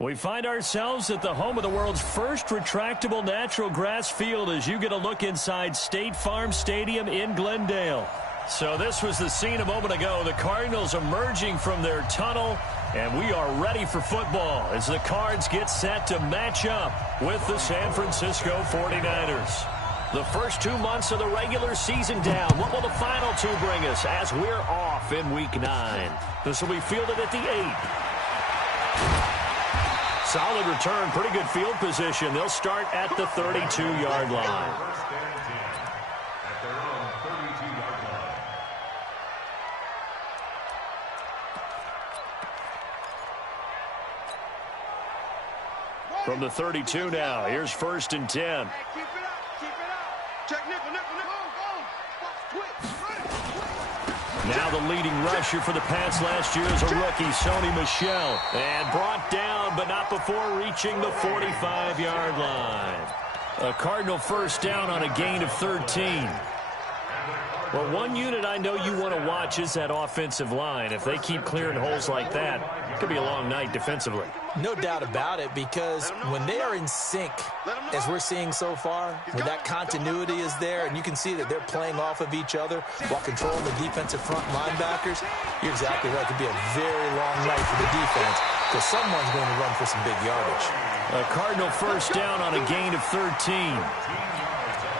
We find ourselves at the home of the world's first retractable natural grass field as you get a look inside State Farm Stadium in Glendale. So this was the scene a moment ago. The Cardinals emerging from their tunnel, and we are ready for football as the Cards get set to match up with the San Francisco 49ers. The first 2 months of the regular season down. What will the final two bring us as we're off in Week 9? This will be fielded at the 8. Solid return, pretty good field position. They'll start at the 32-yard line. From the 32 now, here's 1st and 10. Keep it up, keep it up. Check nickel, nickel, nickel. Now the leading rusher for the Pats last year is a rookie, Sony Michel. And brought down, but not before reaching the 45-yard line. A Cardinal first down on a gain of 13. Well, one unit I know you want to watch is that offensive line. If they keep clearing holes like that, it could be a long night defensively. No doubt about it, because when they are in sync, as we're seeing so far, when that continuity is there, and you can see that they're playing off of each other while controlling the defensive front linebackers, you're exactly right. It could be a very long night for the defense because someone's going to run for some big yardage. A Cardinal first down on a gain of 13.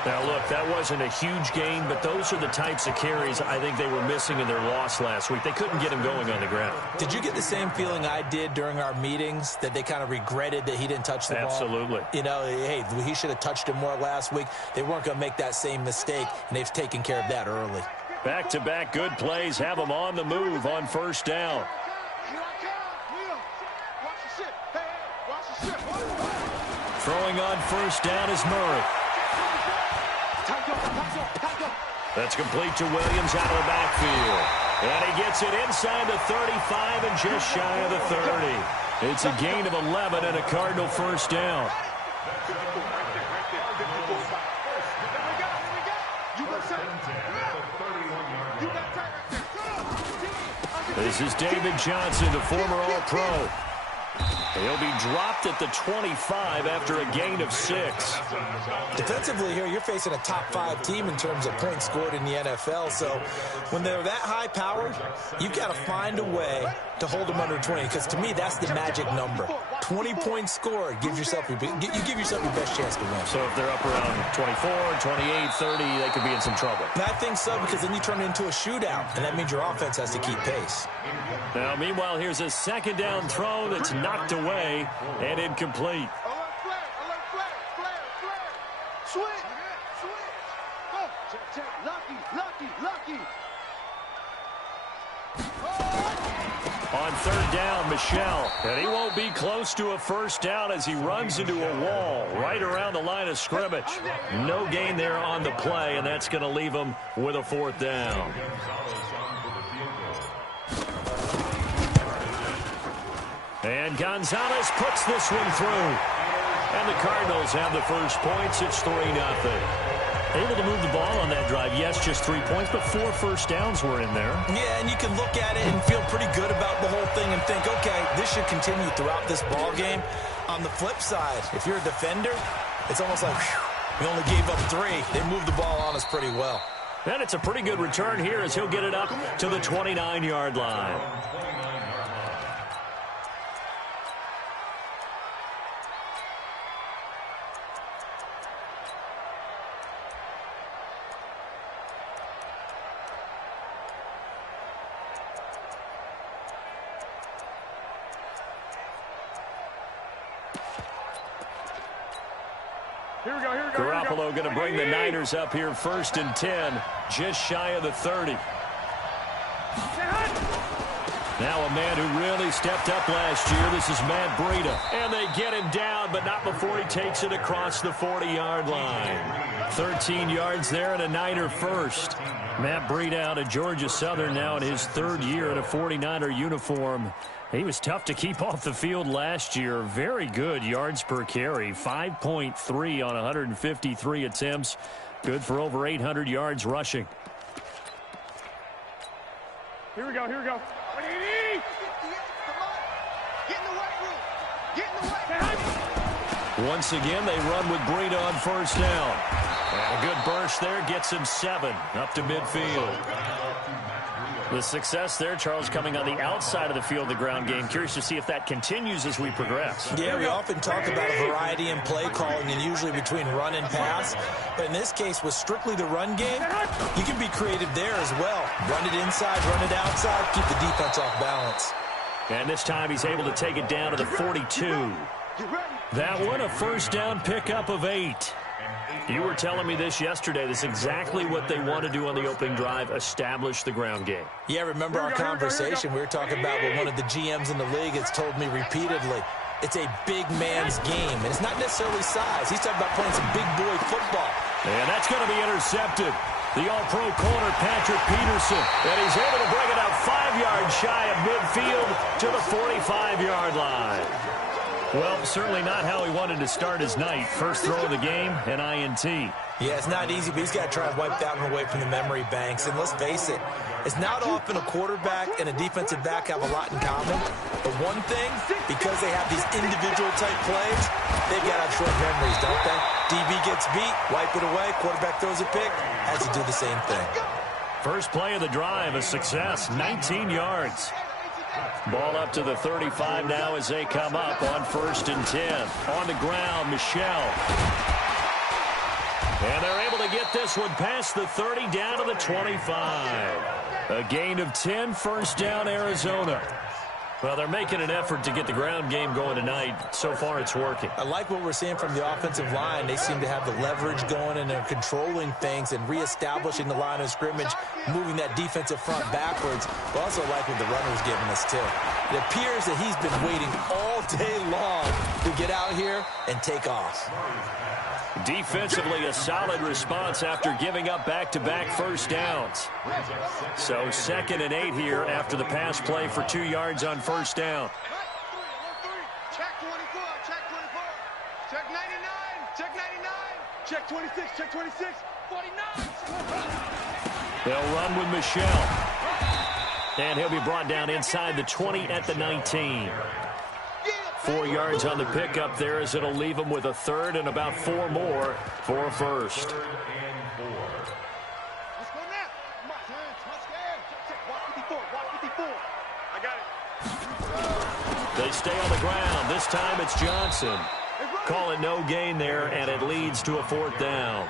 Now, look, that wasn't a huge gain, but those are the types of carries I think they were missing in their loss last week. They couldn't get him going on the ground. Did you get the same feeling I did during our meetings, that they kind of regretted that he didn't touch the ball? Absolutely. You know, hey, he should have touched him more last week. They weren't going to make that same mistake, and they've taken care of that early. Back-to-back good plays have them on the move on first down. Throwing on first down is Murray. That's complete to Williams out of the backfield. And he gets it inside the 35 and just shy of the 30. It's a gain of 11 and a Cardinal first down. This is David Johnson, the former All-Pro. He'll be dropped at the 25 after a gain of 6. Defensively here, you're facing a top-5 team in terms of points scored in the NFL. So when they're that high-powered, you've got to find a way to hold them under 20. Because to me, that's the magic number. 20 points scored gives yourself you give yourself your best chance to win. So if they're up around 24, 28, 30, they could be in some trouble. And I think so, because then you turn it into a shootout, and that means your offense has to keep pace. Now, meanwhile, here's a second down throw that's knocked away and incomplete. On third down, Michel. And he won't be close to a first down as he runs into a wall right around the line of scrimmage. No gain there on the play, and that's going to leave him with a fourth down. And Gonzalez puts this one through. And the Cardinals have the first points. It's 3-0. Able to move the ball on that drive. Yes, just 3 points, but 4 first downs were in there. Yeah, and you can look at it and feel pretty good about the whole thing and think, okay, this should continue throughout this ball game. On the flip side, if you're a defender, it's almost like, whew, we only gave up 3. They moved the ball on us pretty well. And it's a pretty good return here as he'll get it up to the 29-yard line. Garoppolo going to bring the Niners up here 1st and 10, just shy of the 30. Now a man who really stepped up last year. This is Matt Breida. And they get him down, but not before he takes it across the 40-yard line. 13 yards there and a Niner first. Matt Breida out of Georgia Southern now in his 3rd year in a 49er uniform. He was tough to keep off the field last year. Very good yards per carry. 5.3 on 153 attempts. Good for over 800 yards rushing. Here we go, here we go. Get in the weight room. Once again, they run with Breida on first down. And a good burst there gets him 7 up to midfield. The success there, Charles, coming on the outside of the field, the ground game. Curious to see if that continues as we progress. Yeah, we often talk about a variety in play calling and usually between run and pass. But in this case, with strictly the run game, you can be creative there as well. Run it inside, run it outside, keep the defense off balance. And this time he's able to take it down to the 42. That one, a first down pickup of 8. You were telling me this yesterday. That's exactly what they want to do on the opening drive, establish the ground game. Yeah, remember our conversation? We were talking about what one of the GMs in the league has told me repeatedly. It's a big man's game, and it's not necessarily size. He's talking about playing some big boy football. And that's going to be intercepted. The all-pro corner, Patrick Peterson, and he's able to bring it out 5 yards shy of midfield to the 45-yard line. Well, certainly not how he wanted to start his night. First throw of the game, an INT. Yeah, it's not easy, but he's got to try and wipe that one away from the memory banks. And let's face it, it's not often a quarterback and a defensive back have a lot in common. But one thing, because they have these individual-type plays, they've got to have short memories, don't they? DB gets beat, wipe it away, quarterback throws a pick, has to do the same thing. First play of the drive, a success, 19 yards. Ball up to the 35 now as they come up on 1st and 10. On the ground, Michel. And they're able to get this one past the 30 down to the 25. A gain of 10, first down, Arizona. Well, they're making an effort to get the ground game going tonight. So far, it's working. I like what we're seeing from the offensive line. They seem to have the leverage going, and they're controlling things and reestablishing the line of scrimmage, moving that defensive front backwards. We also like what the runner's giving us, too. It appears that he's been waiting all day long to get out here and take off. Defensively, a solid response after giving up back-to-back first downs. So 2nd and 8 here after the pass play for 2 yards on first down. Check 24, check 24, check 99, check 99, check 26, check 26, 49. They'll run with Michel. And he'll be brought down inside the 20 at the 19. 4 yards on the pickup there as it'll leave him with a 3rd and about 4 more for a first. Let's go now. Come on, check 54, watch 54. I got it. They stay on the ground. This time it's Johnson. Call it no gain there, and it leads to a 4th down.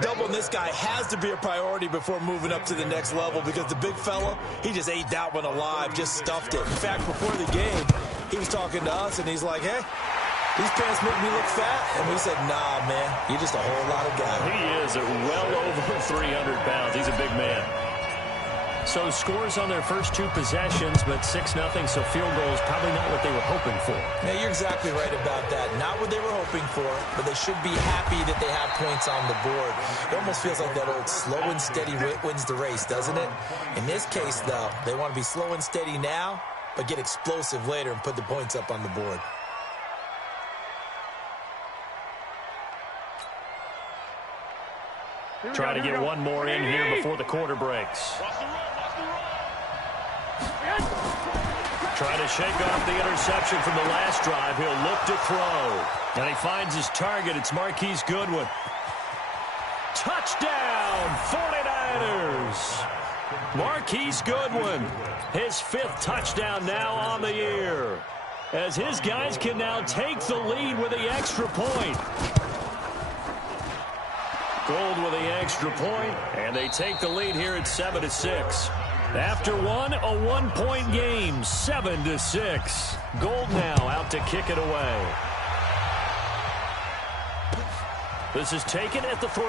Doubling this guy has to be a priority before moving up to the next level, because the big fella, he just ate that one alive, just stuffed it. In fact, before the game, he was talking to us, and he's like, hey, these pants make me look fat. And we said, nah, man, you're just a whole lot of guy. He is well over 300 pounds. He's a big man. So scores on their first 2 possessions, but 6-0, so field goal is probably not what they were hoping for. Yeah, you're exactly right about that. Not what they were hoping for, but they should be happy that they have points on the board. It almost feels like that old slow and steady wins the race, doesn't it? In this case, though, they want to be slow and steady now, but get explosive later and put the points up on the board. Try to get one more in here before the quarter breaks. Try to shake off the interception from the last drive. He'll look to throw. And he finds his target. It's Marquise Goodwin. Touchdown, 49ers. Marquise Goodwin, his 5th touchdown now on the year, as his guys can now take the lead with the extra point. Gold with the extra point, and they take the lead here at 7-6. After one, a 1-point game, 7-6. Gold now out to kick it away. This is taken at the 3.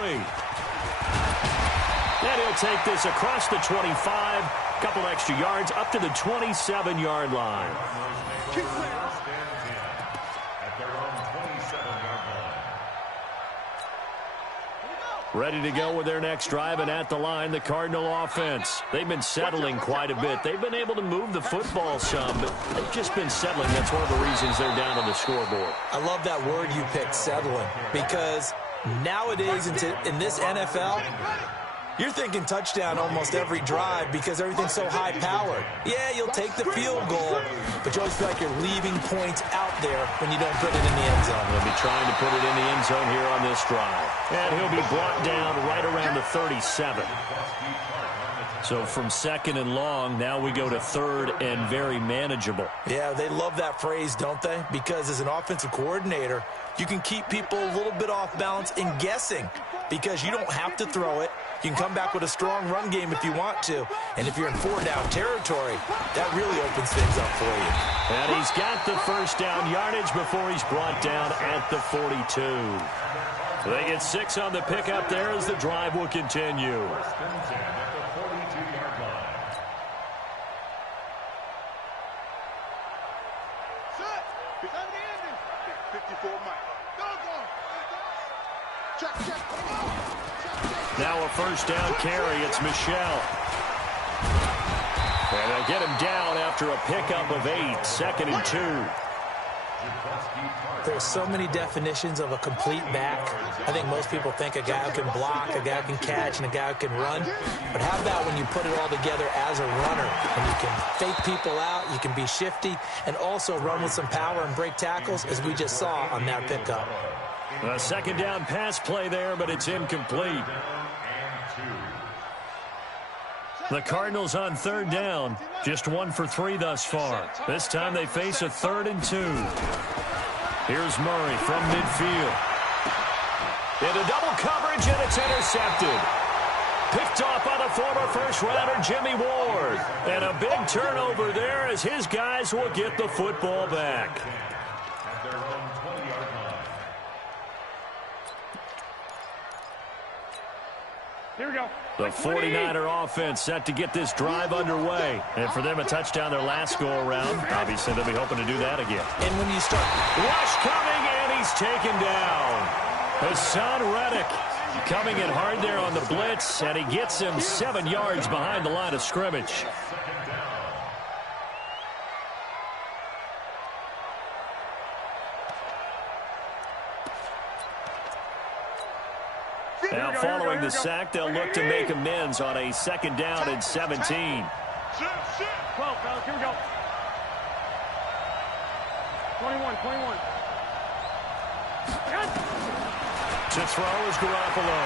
And he'll take this across the 25, couple extra yards up to the 27-yard line. Ready to go with their next drive, and at the line, the Cardinal offense. They've been settling quite a bit. They've been able to move the football some, but they've just been settling. That's one of the reasons they're down on the scoreboard. I love that word you picked, settling, because nowadays in this NFL, You're thinking touchdown almost every drive because everything's so high-powered. Yeah, you'll take the field goal, but you always feel like you're leaving points out there when you don't put it in the end zone. They'll be trying to put it in the end zone here on this drive. And he'll be brought down right around the 37. So from second and long, now we go to third and very manageable. Yeah, they love that phrase, don't they? Because as an offensive coordinator, you can keep people a little bit off balance and guessing because you don't have to throw it. You can come back with a strong run game if you want to. And if you're in 4-down territory, that really opens things up for you. And he's got the first down yardage before he's brought down at the 42. So they get 6 on the pickup there as the drive will continue. Now a first down carry. It's Michel. And they'll get him down after a pickup of 8. 2nd and 2. There's so many definitions of a complete back. I think most people think a guy who can block, a guy who can catch, and a guy who can run. But how about when you put it all together as a runner? When you can fake people out, you can be shifty, and also run with some power and break tackles, as we just saw on that pickup. A second down pass play there, but it's incomplete. The Cardinals on third down, just 1 for 3 thus far. This time they face a 3rd and 2. Here's Murray from midfield. Into double coverage, and it's intercepted. Picked off by the former first-rounder Jimmy Ward. And a big turnover there as his guys will get the football back. Here we go. The 49er offense set to get this drive underway. And for them, a touchdown their last go-around. Obviously, they'll be hoping to do that again. And when you start... Rush coming, and he's taken down. Hassan Reddick coming in hard there on the blitz, and he gets him 7 yards behind the line of scrimmage. Now, following the sack, they'll look to make amends on a 2nd down and 17. 12, fellas, here we go. 21. To throw is Garoppolo.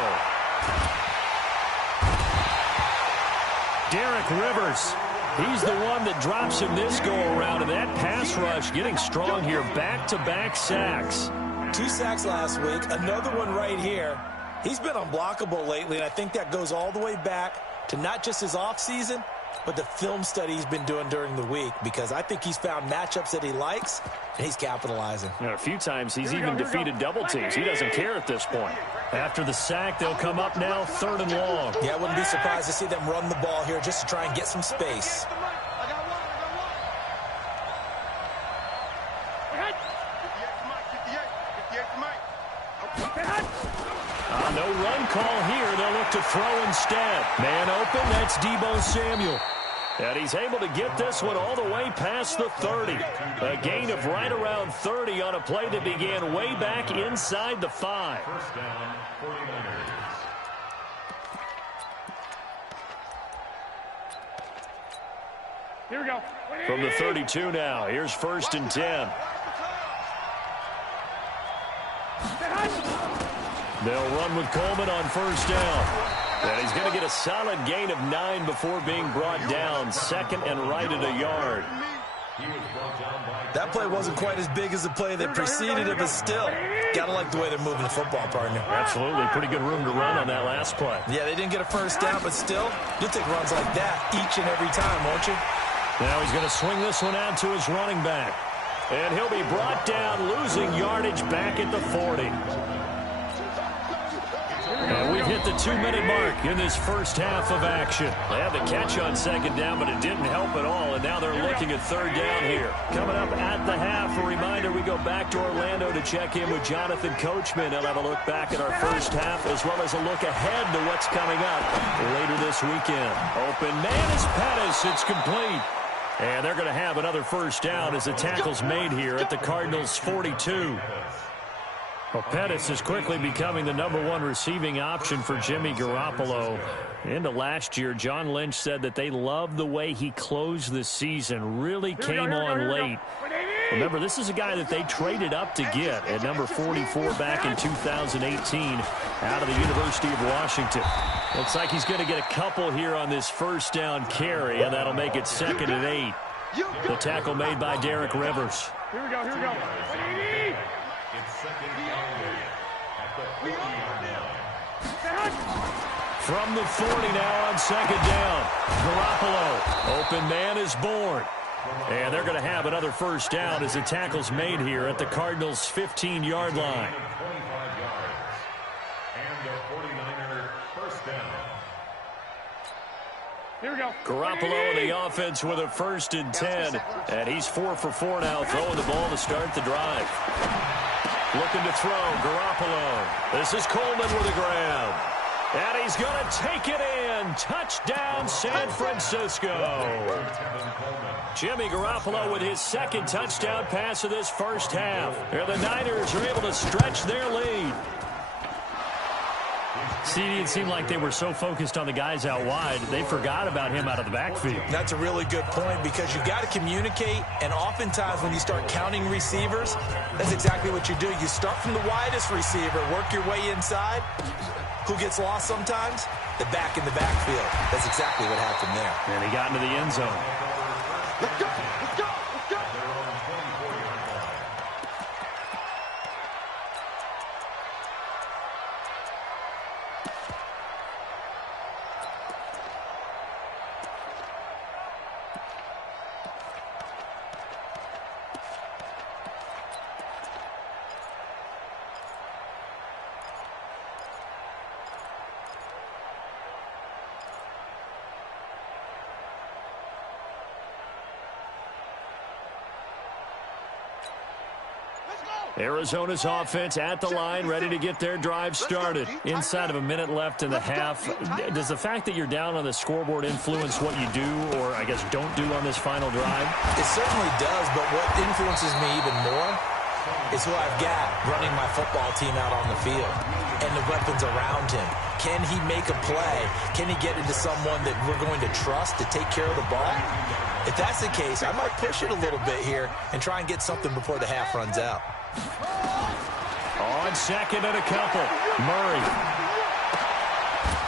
Derek Rivers. He's the one that drops him this go-around, and that pass rush getting strong here. Back-to-back sacks. 2 sacks last week, another one right here. He's been unblockable lately, and I think that goes all the way back to not just his offseason, but the film study he's been doing during the week, because I think he's found matchups that he likes, and he's capitalizing. You know, a few times he's even defeated double teams. He doesn't care at this point. After the sack, they'll come up now 3rd and long. Yeah, I wouldn't be surprised to see them run the ball here just to try and get some space. No run call here. They'll look to throw instead. Man open, that's Deebo Samuel. And he's able to get this one all the way past the 30. A gain of right around 30 on a play that began way back inside the 5. First down, 49ers. Here we go. From the 32 now, here's 1st and 10. They'll run with Coleman on 1st down. And he's going to get a solid gain of 9 before being brought down. 2nd and right at a yard. That play wasn't quite as big as the play that preceded it, but still, gotta like the way they're moving the football, partner. Absolutely. Pretty good room to run on that last play. Yeah, they didn't get a first down, but still, you'll take runs like that each and every time, won't you? Now he's going to swing this one out to his running back. And he'll be brought down, losing yardage back at the 40. And we've hit the 2-minute mark in this first half of action. They had the catch on 2nd down, but it didn't help at all, and now they're looking at 3rd down here. Coming up at the half, a reminder, we go back to Orlando to check in with Jonathan Coachman. He'll have a look back at our first half, as well as a look ahead to what's coming up later this weekend. Open man is Pettis. It's complete. And they're going to have another first down as the tackle's made here at the Cardinals' 42. Well, Pettis is quickly becoming the #1 receiving option for Jimmy Garoppolo. Into last year, John Lynch said that they loved the way he closed the season, really came on late. Remember, this is a guy that they traded up to get at number 44 back in 2018 out of the University of Washington. Looks like he's going to get a couple here on this first down carry, and that'll make it 2nd and 8. The tackle made by Derek Rivers. Here we go, here we go. From the 40 now on 2nd down. Garoppolo, open man is born. And they're going to have another first down as the tackle's made here at the Cardinals' 15-yard line. 25 yards. And the 49er first down. Here we go. Garoppolo in the offense with a 1st and 10. And he's 4 for 4 now, throwing the ball to start the drive. Looking to throw, Garoppolo. This is Coleman with a grab. And he's going to take it in. Touchdown, San Francisco. Jimmy Garoppolo with his 2nd touchdown pass of this first half. And the Niners are able to stretch their lead. CD, it seemed like they were so focused on the guys out wide, they forgot about him out of the backfield. That's a really good point because you got to communicate, and oftentimes when you start counting receivers, that's exactly what you do. You start from the widest receiver, work your way inside. Who gets lost sometimes? The back in the backfield. That's exactly what happened there. And he got into the end zone. Let's go, let's go, let's go. Arizona's offense at the line, ready to get their drive started. Inside of a minute left in the half. Does the fact that you're down on the scoreboard influence what you do, or I guess don't do on this final drive? It certainly does, but what influences me even more is who I've got running my football team out on the field and the weapons around him. Can he make a play? Can he get into someone that we're going to trust to take care of the ball? If that's the case, I might push it a little bit here and try and get something before the half runs out. On 2nd and a couple, Murray.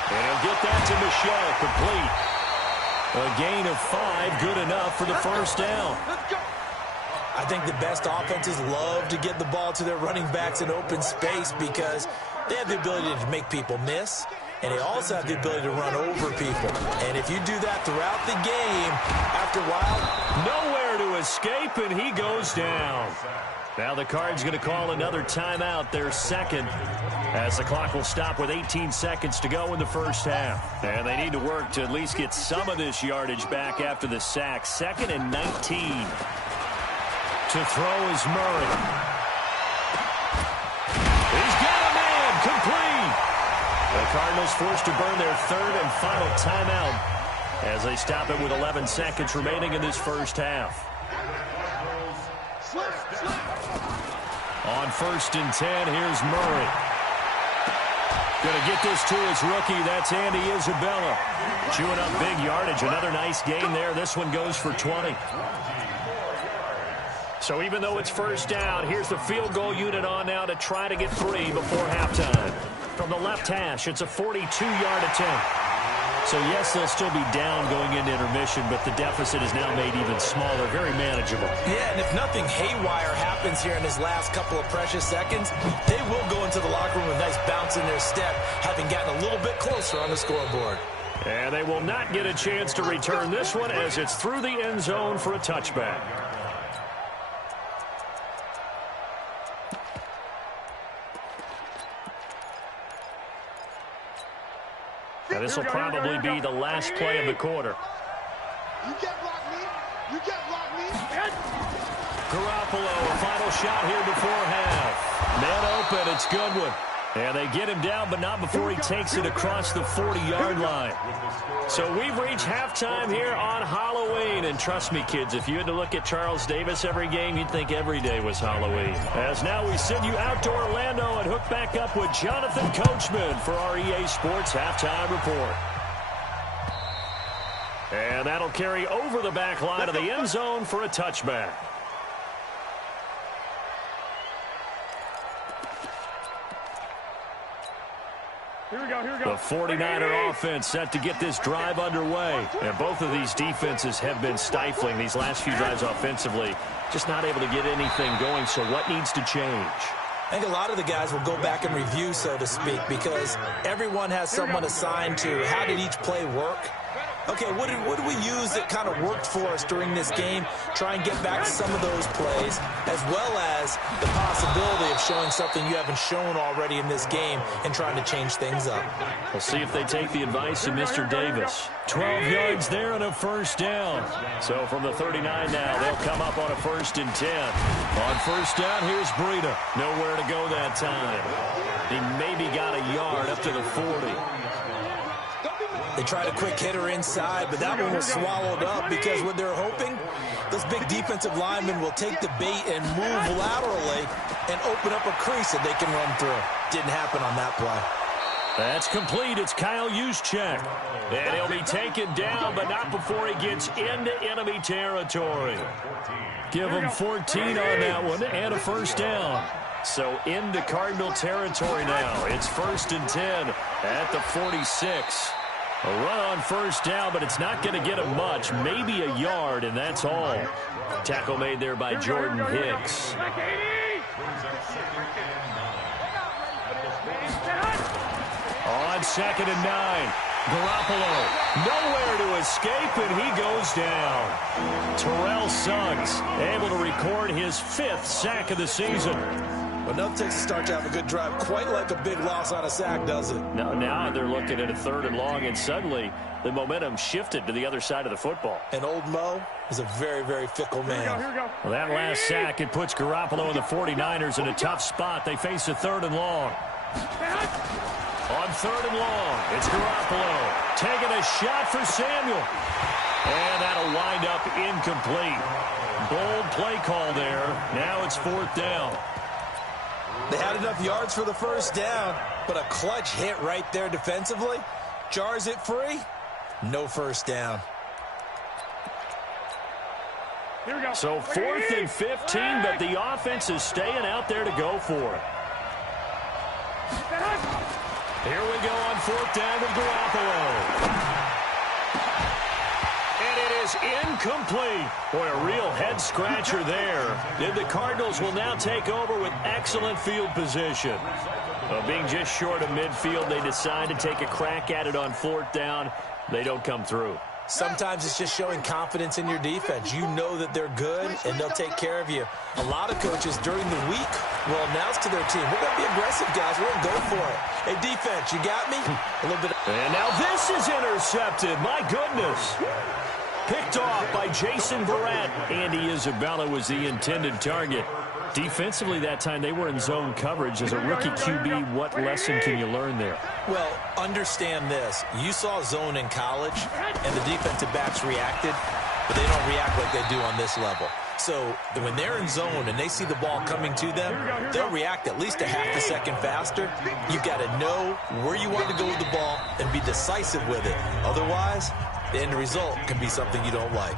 And he'll get that to Michelle, complete. A gain of 5, good enough for the first down. I think the best offenses love to get the ball to their running backs in open space because they have the ability to make people miss, and they also have the ability to run over people. And if you do that throughout the game, after a while, nowhere to escape, and he goes down. Now the Cards going to call another timeout, their 2nd, as the clock will stop with 18 seconds to go in the first half. And they need to work to at least get some of this yardage back after the sack. 2nd and 19. To throw is Murray. He's got a man, complete. The Cardinals forced to burn their 3rd and final timeout as they stop it with 11 seconds remaining in this first half. On 1st and 10, here's Murray. Going to get this to his rookie. That's Andy Isabella. Chewing up big yardage. Another nice gain there. This one goes for 20. So even though it's first down, here's the field goal unit on now to try to get 3 before halftime. From the left hash, it's a 42-yard attempt. So, yes, they'll still be down going into intermission, but the deficit is now made even smaller, very manageable. Yeah, and if nothing haywire happens here in his last couple of precious seconds, they will go into the locker room with a nice bounce in their step, having gotten a little bit closer on the scoreboard. And they will not get a chance to return this one as it's through the end zone for a touchback. Now, this will probably be the last play of the quarter. You get block me. You get block me. Garoppolo, a final shot here before half. Man open, it's Goodwin. And they get him down, but not before he takes it across the 40-yard line. So we've reached halftime here on Halloween. And trust me, kids, if you had to look at Charles Davis every game, you'd think every day was Halloween. As now we send you out to Orlando and hook back up with Jonathan Coachman for our EA Sports Halftime Report. And that'll carry over the back line of the end zone for a touchback. Here we go. The 49er offense set to get this drive underway. And both of these defenses have been stifling these last few drives offensively. Just not able to get anything going, so what needs to change? I think a lot of the guys will go back and review, so to speak, because everyone has someone assigned to how did each play work. Okay, what did we use that kind of worked for us during this game? Try and get back to some of those plays, as well as the possibility of showing something you haven't shown already in this game and trying to change things up. We'll see if they take the advice of Mr. Davis. 12 yards there and a first down. So from the 39 now, they'll come up on a 1st and 10. On first down, here's Breida. Nowhere to go that time. He maybe got a yard up to the 40. They tried a quick hitter inside, but that one was swallowed up because what they're hoping, those big defensive linemen will take the bait and move laterally and open up a crease that they can run through. Didn't happen on that play. That's complete. It's Kyle Juszczyk. And he'll be taken down, but not before he gets into enemy territory. Give him 14 on that one and a first down. So into Cardinal territory now. It's 1st and 10 at the 46. A run on first down, but it's not going to get him much. Maybe a yard, and that's all. Tackle made there by Jordan Hicks. On 2nd and 9. Garoppolo, nowhere to escape, and he goes down. Terrell Suggs able to record his 5th sack of the season. Well, nothing takes a start to have a good drive quite like a big loss on a sack, does it? No, now they're looking at a 3rd and long, and suddenly the momentum shifted to the other side of the football. And old Mo is a very, very fickle man. Well, that last sack, it puts Garoppolo and the 49ers in a tough spot. They face a 3rd and long. On 3rd and long, it's Garoppolo taking a shot for Samuel. And that'll wind up incomplete. Bold play call there. Now it's 4th down. They had enough yards for the first down, but a clutch hit right there defensively. Jars it free. No first down. Here we go. So 4th and 15, but the offense is staying out there to go for it. Here we go on 4th down with Garoppolo. And it is incomplete. Boy, a real head-scratcher there. The Cardinals will now take over with excellent field position. Being just short of midfield, they decide to take a crack at it on 4th down. They don't come through. Sometimes it's just showing confidence in your defense. You know that they're good, and they'll take care of you. A lot of coaches during the week will announce to their team, we're going to be aggressive, guys. We're going to go for it. Hey, defense, you got me? A little bit. And now this is intercepted. My goodness. Picked off by Jason Verrett. Andy Isabella was the intended target. Defensively that time, they were in zone coverage. As a rookie QB, what lesson can you learn there? Well, understand this. You saw zone in college, and the defensive backs reacted, but they don't react like they do on this level. So when they're in zone and they see the ball coming to them, they'll react at least a half a second faster. You've got to know where you want to go with the ball and be decisive with it. Otherwise, the end result can be something you don't like.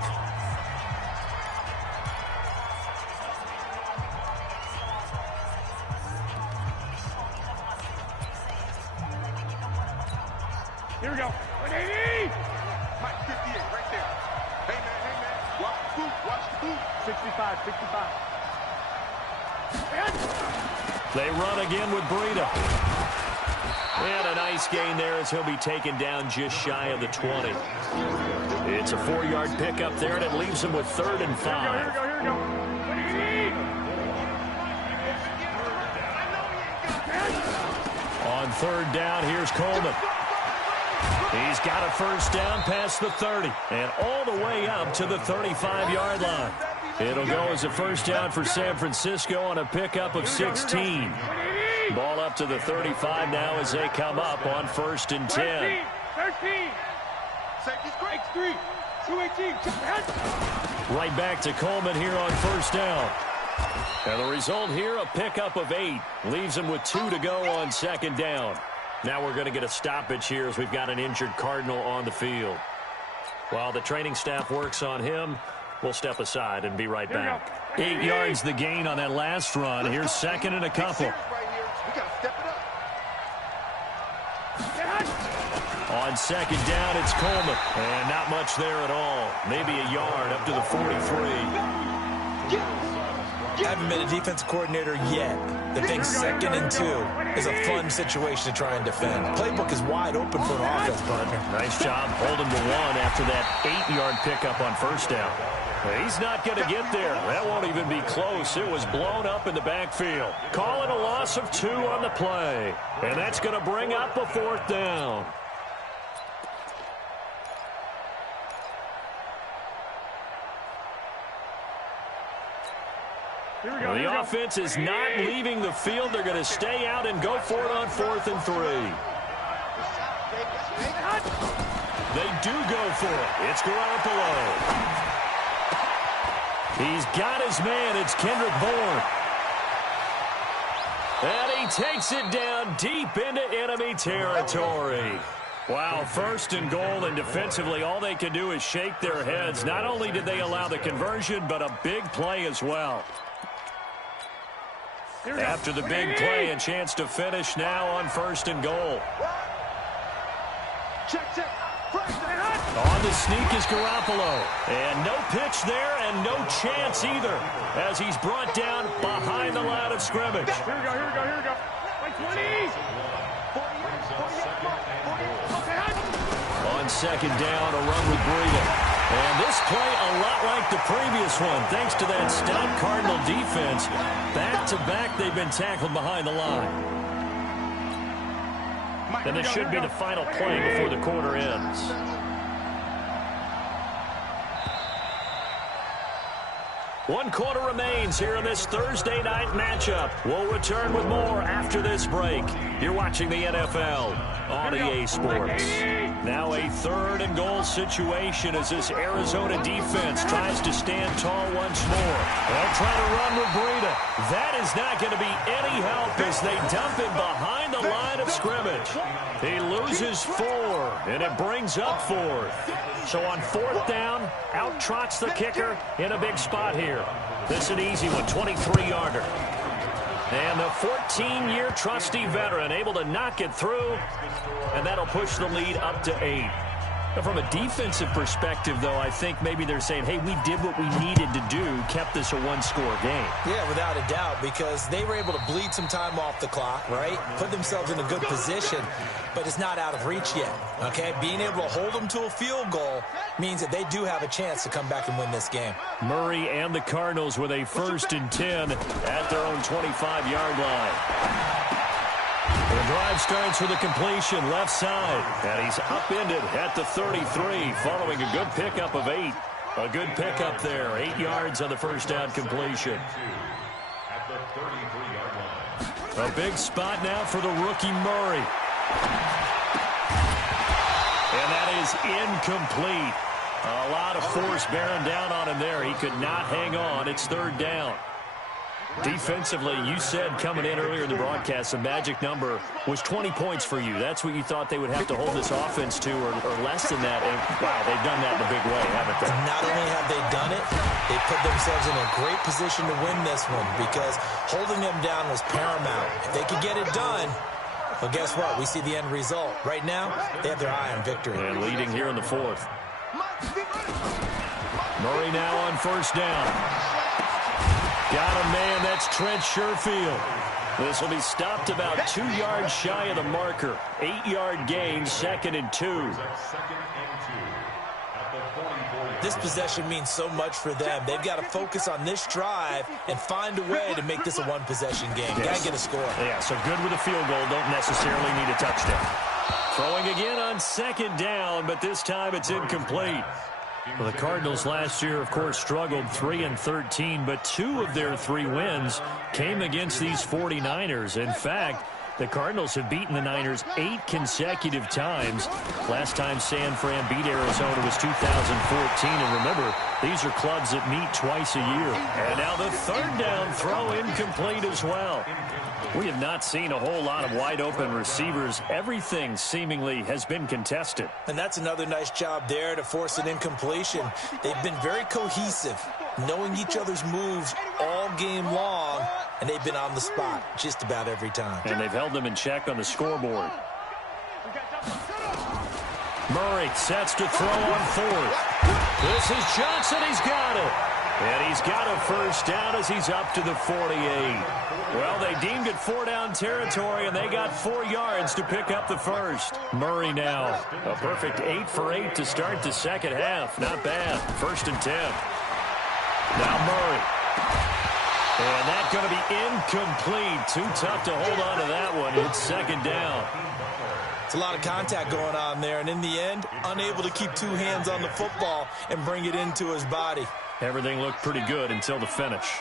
Here we go. 180. Mike, 58, right there. Hey, man. Watch the boot. Watch the boot. 65. They run again with Breida. And a nice gain there as he'll be taken down just shy of the 20. It's a 4-yard pickup there, and it leaves him with 3rd and 5. Here we go. 180. On 3rd down, here's Coleman. He's got a first down past the 30 and all the way up to the 35-yard line. It'll go as a first down for San Francisco on a pickup of 16. Ball up to the 35 now as they come up on 1st and 10. 13. Safety strike 3. 218. Right back to Coleman here on 1st down. And the result here, a pickup of 8. Leaves him with 2 to go on 2nd down. Now we're going to get a stoppage here as we've got an injured Cardinal on the field. While the training staff works on him, we'll step aside and be right back. 8 yards the gain on that last run. Here's 2nd and a couple. On 2nd down, it's Coleman. And not much there at all. Maybe a yard up to the 43. Haven't been a defensive coordinator yet. The thing 2nd and 2 is a fun situation to try and defend. Playbook is wide open for an offense, partner. Nice job holding to 1 after that 8-yard pickup on 1st down. He's not going to get there. That won't even be close. It was blown up in the backfield. Call it a loss of 2 on the play. And that's going to bring up a 4th down. The offense is not leaving the field. They're going to stay out and go for it on 4th and 3. They do go for it. It's Garoppolo. He's got his man. It's Kendrick Bourne. And he takes it down deep into enemy territory. Wow, 1st and goal, and defensively all they can do is shake their heads. Not only did they allow the conversion, but a big play as well. After the big play, a chance to finish now on 1st and goal. On the sneak is Garoppolo. And no pitch there and no chance either as he's brought down behind the line of scrimmage. Here we go. Like 20. On 2nd down, a run with Breida. And this play a lot like the previous one, thanks to that stout Cardinal defense. Back-to-back, they've been tackled behind the line. And this should be the final play before the quarter ends. One quarter remains here in this Thursday night matchup. We'll return with more after this break. You're watching the NFL on EA Sports. Now a 3rd and goal situation as this Arizona defense tries to stand tall once more. They'll try to run with Breida. That is not going to be any help as they dump him behind the line of scrimmage. He loses 4, and it brings up 4th. So on 4th down, out trots the kicker in a big spot here. This is an easy one, 23-yarder. And the 14-year trusty veteran able to knock it through, and that'll push the lead up to 8. Now, from a defensive perspective, though, I think maybe they're saying, hey, we did what we needed to do, kept this a 1-score game. Yeah, without a doubt, because they were able to bleed some time off the clock, right? Put themselves in a good position, but it's not out of reach yet, okay? Being able to hold them to a field goal means that they do have a chance to come back and win this game. Murray and the Cardinals with a 1st and 10 at their own 25-yard line. The drive starts with a completion left side, and he's upended at the 33 following a good pickup of 8. A good pickup there, 8 yards on the 1st down completion. A big spot now for the rookie Murray. And that is incomplete. A lot of force bearing down on him there. He could not hang on. It's 3rd down. Defensively, you said coming in earlier in the broadcast, the magic number was 20 points for you. That's what you thought they would have to hold this offense to, or less than that. And, wow, they've done that in a big way, haven't they? Not only have they done it, they put themselves in a great position to win this one because holding them down was paramount. If they could get it done, well, guess what? We see the end result. Right now, they have their eye on victory. And leading here in the 4th. Murray now on 1st down. Got a man, that's Trent Sherfield. This will be stopped about 2 yards shy of the marker. 8-yard gain, 2nd and 2. This possession means so much for them. They've got to focus on this drive and find a way to make this a one-possession game. Got to get a score. Yeah, so good with a field goal. Don't necessarily need a touchdown. Throwing again on 2nd down, but this time it's incomplete. Well, the Cardinals last year, of course, struggled 3-13, but 2 of their 3 wins came against these 49ers. In fact, the Cardinals have beaten the Niners 8 consecutive times. Last time San Fran beat Arizona was 2014. And remember, these are clubs that meet twice a year. And now the third down throw incomplete as well. We have not seen a whole lot of wide-open receivers. Everything seemingly has been contested. And that's another nice job there to force an incompletion. They've been very cohesive, knowing each other's moves all game long, and they've been on the spot just about every time. And they've held them in check on the scoreboard. Murray sets to throw on 4th. This is Johnson. He's got it. And he's got a first down as he's up to the 48. Well, they deemed it 4-down territory, and they got 4 yards to pick up the first. Murray now. A perfect 8 for 8 to start the second half. Not bad. 1st and 10. Now Murray. And that's going to be incomplete. Too tough to hold on to that one. It's 2nd down. It's a lot of contact going on there, and in the end, unable to keep 2 hands on the football and bring it into his body. Everything looked pretty good until the finish.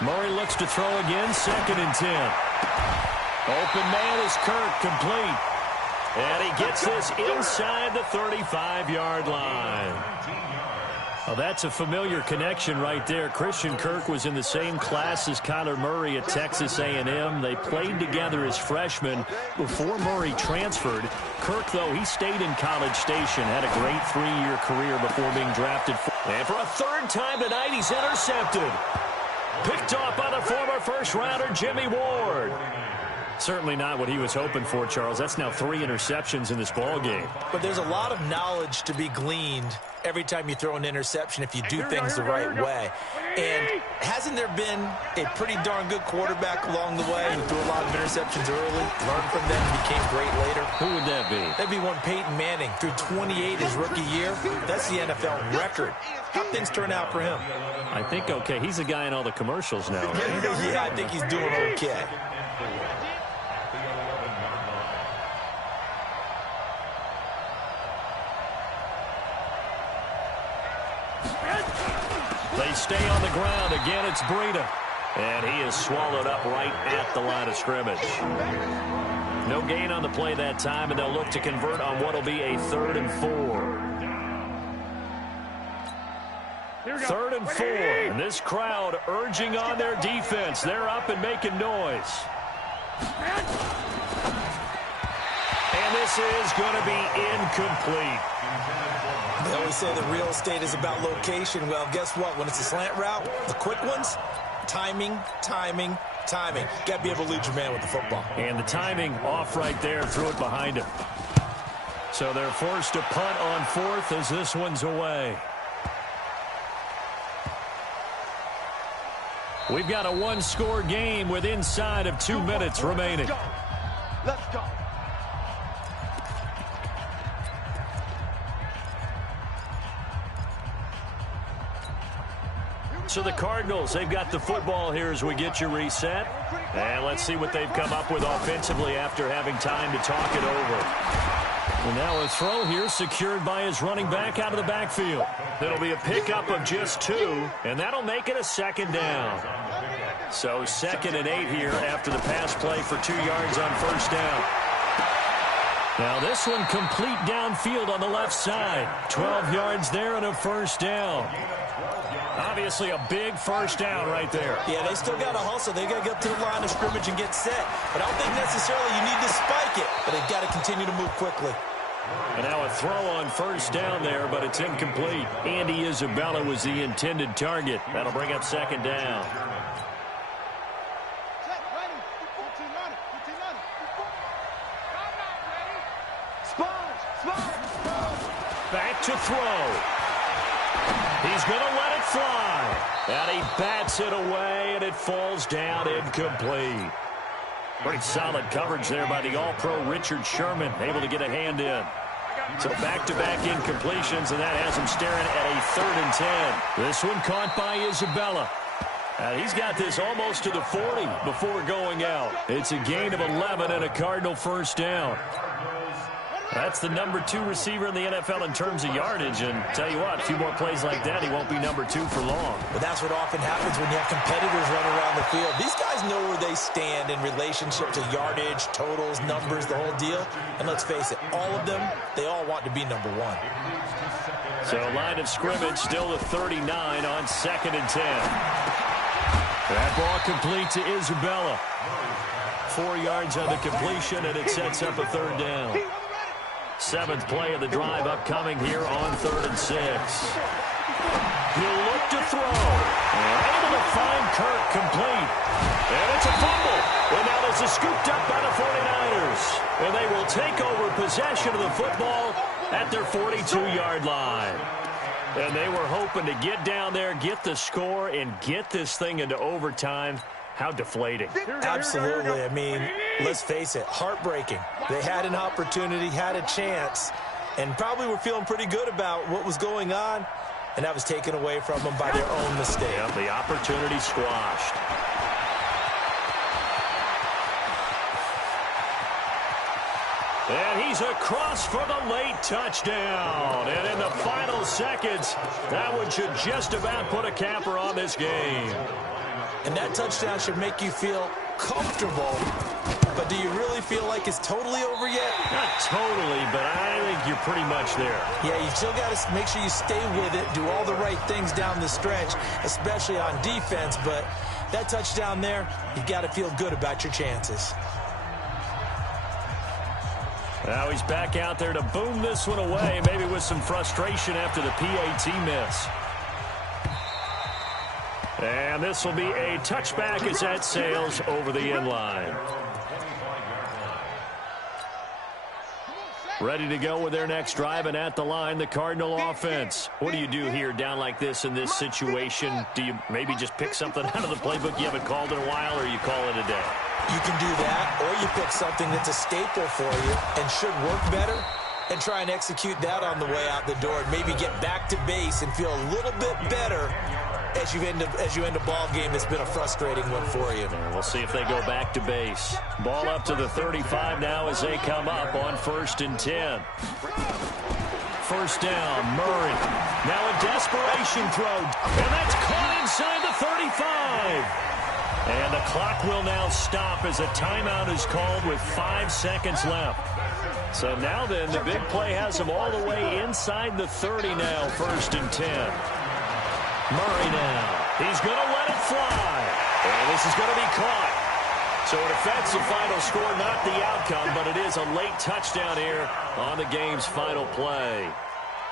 Murray looks to throw again, 2nd and 10. Open man is Kirk, complete. And he gets this inside the 35-yard line. Well, that's a familiar connection right there. Christian Kirk was in the same class as Kyler Murray at Texas A&M. They played together as freshmen before Murray transferred. Kirk, though, he stayed in College Station, had a great 3-year career before being drafted. And for a 3rd time tonight, he's intercepted. Picked off by the former first-rounder Jimmy Ward. Certainly not what he was hoping for, Charles. That's now 3 interceptions in this ball game. But there's a lot of knowledge to be gleaned every time you throw an interception if you do things the right way. And hasn't there been a pretty darn good quarterback along the way who threw a lot of interceptions early, learned from them, and became great later? Who would that be? That'd be one Peyton Manning. Threw 28 his rookie year. That's the NFL record. How'd things turn out for him? I think okay. He's a guy in all the commercials now, right? Yeah, I think he's doing okay. They stay on the ground. Again, it's Breida. And he is swallowed up right at the line of scrimmage. No gain on the play that time, and they'll look to convert on what will be a 3rd and 4. 3rd and 4. And this crowd urging on their defense. They're up and making noise. And this is going to be incomplete. They always say the real estate is about location. Well, guess what? When it's a slant route, the quick ones, timing, timing, timing. Got to be able to lead your man with the football. And the timing off right there, threw it behind him. So they're forced to punt on 4th as this one's away. We've got a 1-score game with inside of 2 minutes remaining. Let's go. So the Cardinals, they've got the football here as we get you reset. And let's see what they've come up with offensively after having time to talk it over. And now a throw here secured by his running back out of the backfield. It'll be a pickup of just 2, and that'll make it a 2nd down. So 2nd and 8 here after the pass play for 2 yards on 1st down. Now this one complete downfield on the left side. 12 yards there and a 1st down. Obviously a big 1st down right there. Yeah, they still got to hustle. They got to get to the line of scrimmage and get set. But I don't think necessarily you need to spike it. But they've got to continue to move quickly. And now a throw on 1st down there, but it's incomplete. Andy Isabella was the intended target. That'll bring up 2nd down. Back to throw. He's going to let it fly. And he bats it away, and it falls down incomplete. Pretty solid coverage there by the All-Pro Richard Sherman, able to get a hand in. So back-to-back incompletions, and that has him staring at a 3rd and 10. This one caught by Isabella. He's got this almost to the 40 before going out. It's a gain of 11 and a Cardinal 1st down. That's the number 2 receiver in the NFL in terms of yardage. And tell you what, a few more plays like that, he won't be number 2 for long. But that's what often happens when you have competitors running around the field. These guys know where they stand in relationship to yardage, totals, numbers, the whole deal. And let's face it, all of them, they all want to be number 1. So line of scrimmage still the 39 on 2nd and 10. That ball complete to Isabella. 4 yards on the completion, and it sets up a 3rd down. 7th play of the drive upcoming here on 3rd and 6. He'll look to throw. Able to find Kirk complete. And it's a fumble. And now this is scooped up by the 49ers. And they will take over possession of the football at their 42-yard line. And they were hoping to get down there, get the score, and get this thing into overtime. How deflating. Absolutely. I mean, let's face it, heartbreaking. They had an opportunity, had a chance, and probably were feeling pretty good about what was going on, and that was taken away from them by their own mistake. Yep, the opportunity squashed. And he's across for the late touchdown. And in the final seconds, that one should just about put a capper on this game. And that touchdown should make you feel comfortable. But do you really feel like it's totally over yet? Not totally, but I think you're pretty much there. Yeah, you still got to make sure you stay with it, do all the right things down the stretch, especially on defense. But that touchdown there, you got to feel good about your chances. Now he's back out there to boom this one away, maybe with some frustration after the PAT miss. And this will be a touchback as that sails over the end line. Ready to go with their next drive, and at the line, the Cardinal offense. What do you do here down like this in this situation? Do you maybe just pick something out of the playbook you haven't called in a while, or you call it a day? You can do that, or you pick something that's a staple for you and should work better, and try and execute that on the way out the door, and maybe get back to base and feel a little bit better as you end a ball game that's been a frustrating one for you. We'll see if they go back to base. Ball up to the 35 now as they come up on 1st and 10. First down, Murray. Now a desperation throw, and that's caught inside the 35. And the clock will now stop as a timeout is called with 5 seconds left. So now then, the big play has them all the way inside the 30 now, 1st and 10. Murray now. He's going to let it fly. And this is going to be caught. So it affects the final score, not the outcome, but it is a late touchdown here on the game's final play.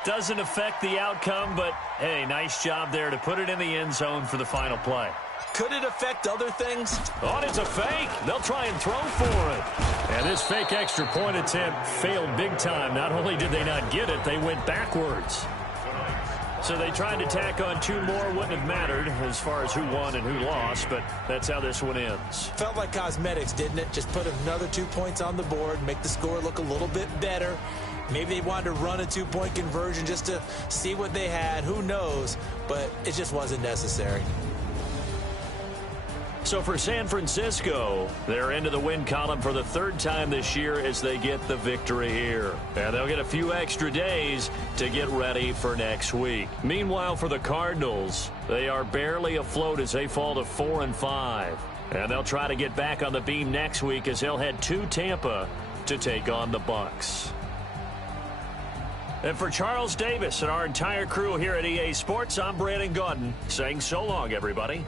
Doesn't affect the outcome, but, hey, nice job there to put it in the end zone for the final play. Could it affect other things? Oh, it's a fake. They'll try and throw for it. And this fake extra point attempt failed big time. Not only did they not get it, they went backwards. So they tried to tack on 2 more. Wouldn't have mattered as far as who won and who lost, but that's how this one ends. Felt like cosmetics, didn't it? Just put another 2 points on the board, make the score look a little bit better. Maybe they wanted to run a 2-point conversion just to see what they had. Who knows? But it just wasn't necessary. So for San Francisco, they're into the win column for the 3rd time this year as they get the victory here. And they'll get a few extra days to get ready for next week. Meanwhile, for the Cardinals, they are barely afloat as they fall to 4-5. And they'll try to get back on the beam next week as they'll head to Tampa to take on the Bucs. And for Charles Davis and our entire crew here at EA Sports, I'm Brandon Gaudin saying so long, everybody.